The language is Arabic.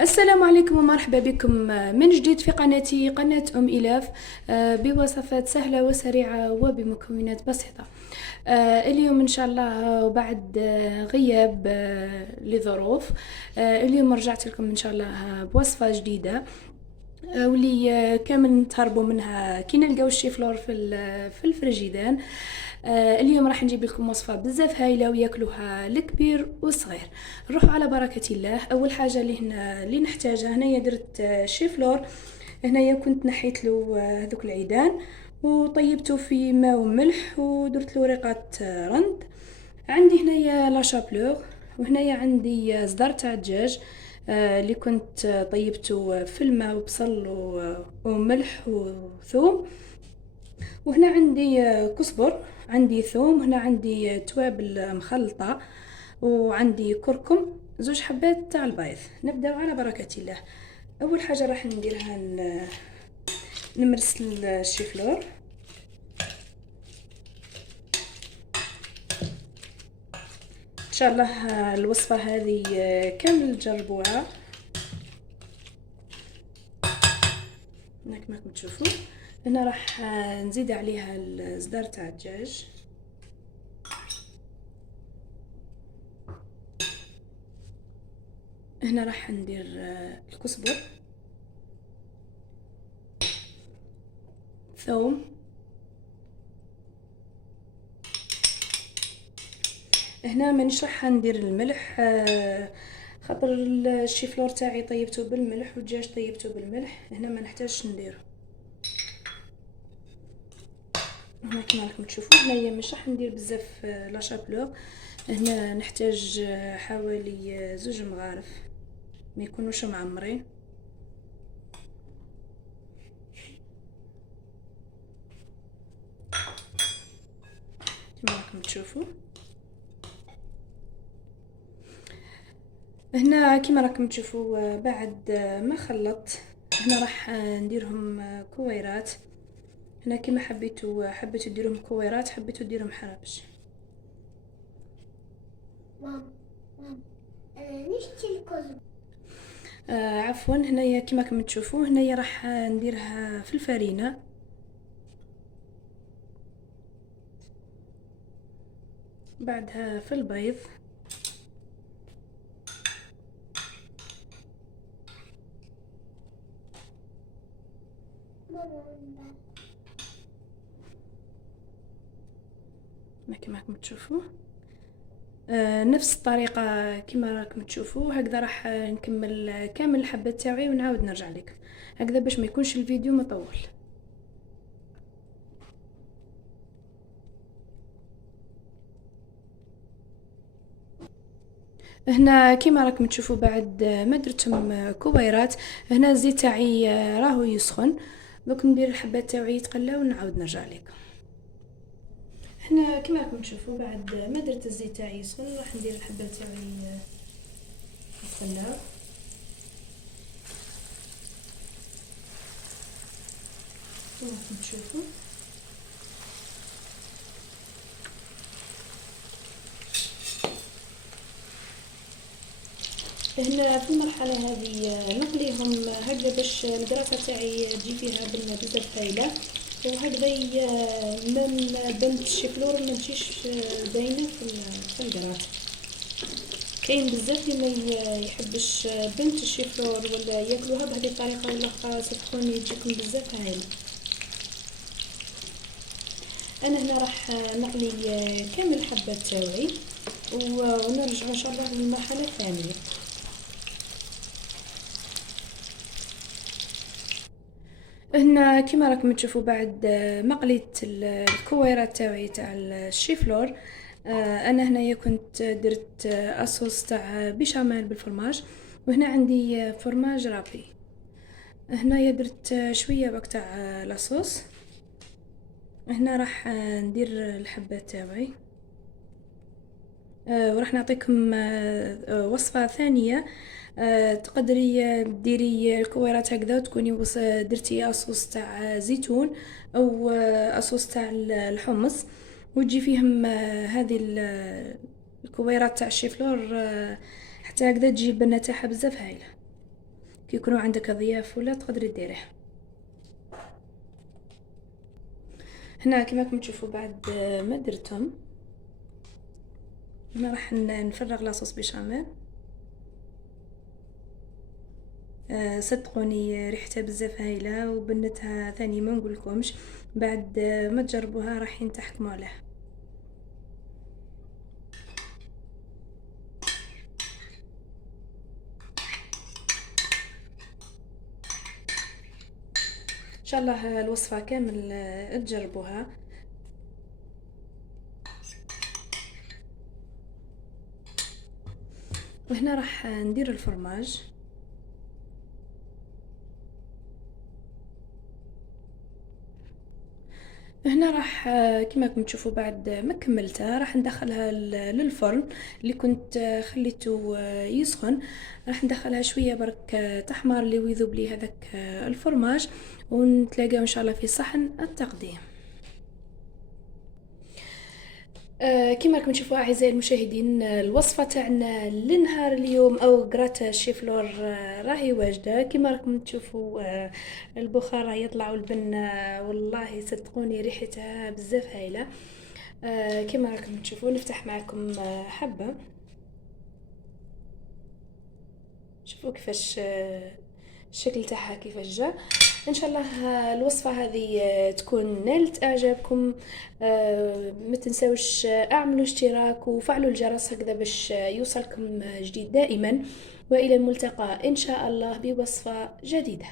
السلام عليكم ومرحبا بكم من جديد في قناتي قناة أم إلاف، بوصفات سهلة وسريعة وبمكونات بسيطة. اليوم إن شاء الله وبعد غياب لظروف، اليوم رجعت لكم إن شاء الله بوصفة جديدة، واللي كامل نتهربوا منها كي نلقاو الشيفلور في الفريجيدان. اليوم راح نجيب لكم وصفه بزاف هايله وياكلوها الكبير والصغير. نروحوا على بركه الله. اول حاجه اللي نحتاجها هنايا درت شيفلور. هنايا كنت نحيت له هذوك العيدان وطيبته في ماء وملح ودرت له ريقات رند. عندي هنايا لا شابلور، وهنايا عندي صدر تاع الدجاج اللي كنت طيبته في الماء وبصل وملح وثوم. وهنا عندي كزبر، عندي ثوم، هنا عندي توابل مخلطة، وعندي كركم، زوج حبات تاع البيض. نبداو على بركة الله. اول حاجة راح نديرها نمرس الشيفلور. ان شاء الله الوصفة هذه كامل تجربوها. هناك كما تشوفوا هنا راح نزيد عليها الصدر تاع الدجاج. هنا راح ندير الكزبر، ثوم، هنا مانيش راح ندير الملح خاطر الشيفلور تاعي طيبته بالملح والدجاج طيبته بالملح، هنا ما نحتاجش نديره. هنا كما راكم تشوفوا هنايا مش راح ندير بزاف لا شابلور. هنا نحتاج حوالي زوج مغارف ما يكونوش معمرين. كما راكم تشوفوا هنا كما راكم تشوفوا بعد ما خلطت هنا راح نديرهم كويرات. هنا كما حبيتوا ديرهم كويرات، حبيتوا ديرهم حرابش. مام انا نشتي الكزبرة. عفوا، هنايا كما راكم تشوفوا هنايا راح نديرها في الفرينه، بعدها في البيض، كما راكم تشوفوا نفس الطريقه كما راكم تشوفوا. هكذا راح نكمل كامل الحبات تاعي ونعاود نرجع لك هكذا باش ما يكونش الفيديو مطول. هنا كيما راكم تشوفوا بعد ما درتهم كويرات، هنا الزيت تاعي راهو يسخن. دوك ندير الحبات تاعي يتقلاو ونعاود نرجع لكم. هنا كيما راكم تشوفوا بعد ما درت الزيت تاعي يسخن راح ندير الحبات تاعي يتقلاو. كيما راكم تشوفوا هنا في المرحله هذه نقليهم هكذا باش القرافه تاعي تجي فيها بزاف هايله، وهكذا بنت الشيفلور ما تجيش باينه في القرافه. كاين بزاف اللي ما يحبش بنت الشيفلور ولا ياكلوها بهذه الطريقه، ولا صدقوني تجيكم بزاف هايله. انا هنا راح نقلي كامل الحبات تاوعي ونرجع ان شاء الله للمرحله الثانيه. هنا كيما راكم تشوفوا بعد ما قليت الكويرات تاعي تاع الشيفلور، انا هنايا كنت درت اصوص تاع بيشاميل بالفرماج، وهنا عندي فرماج رابي. هنايا درت شويه بق تاع لاصوص. هنا راح ندير الحبات تاعي، وراح نعطيكم وصفه ثانيه. تقدري ديري الكويرات هكذا وتكوني درتي اصوص تاع زيتون او اصوص تاع الحمص، وتجي فيهم هذه الكويرات تاع الشيفلور، حتى هكذا تجي البنه تاعها بزاف هايله. كي يكونوا عندك ضياف ولا تقدري ديريه. هنا كما راكم تشوفوا بعد ما درتهم، انا راح نفرغ لاصوص بيشاميل. صدقوني ريحتها بزاف هايله وبنتها ثاني ما نقولكمش، بعد ما تجربوها راح تحكموا عليها. ان شاء الله الوصفه كامل تجربوها. وهنا راح ندير الفرماج. هنا راح كما راكم تشوفوا بعد ما كملتها راح ندخلها للفرن اللي كنت خليته يسخن. راح ندخلها شويه برك تحمر لي ويذوب لي هذاك الفرماج، ونتلاقاو ان شاء الله في صحن التقديم. كما راكم تشوفوا اعزائي المشاهدين، الوصفه تاعنا لنهار اليوم او قراطه شيف لور راهي واجده. كما راكم تشوفوا البخار راه يطلع والبنه والله صدقوني ريحتها بزاف هايله. كما راكم تشوفوا نفتح معكم حبه، شوفوا كيفاش الشكل تاعها كيفاش جا. ان شاء الله الوصفه هذه تكون نالت اعجابكم. ما تنسوش اعملوا اشتراك وفعلوا الجرس هكذا باش يوصلكم جديد دائما، والى الملتقى ان شاء الله بوصفه جديده.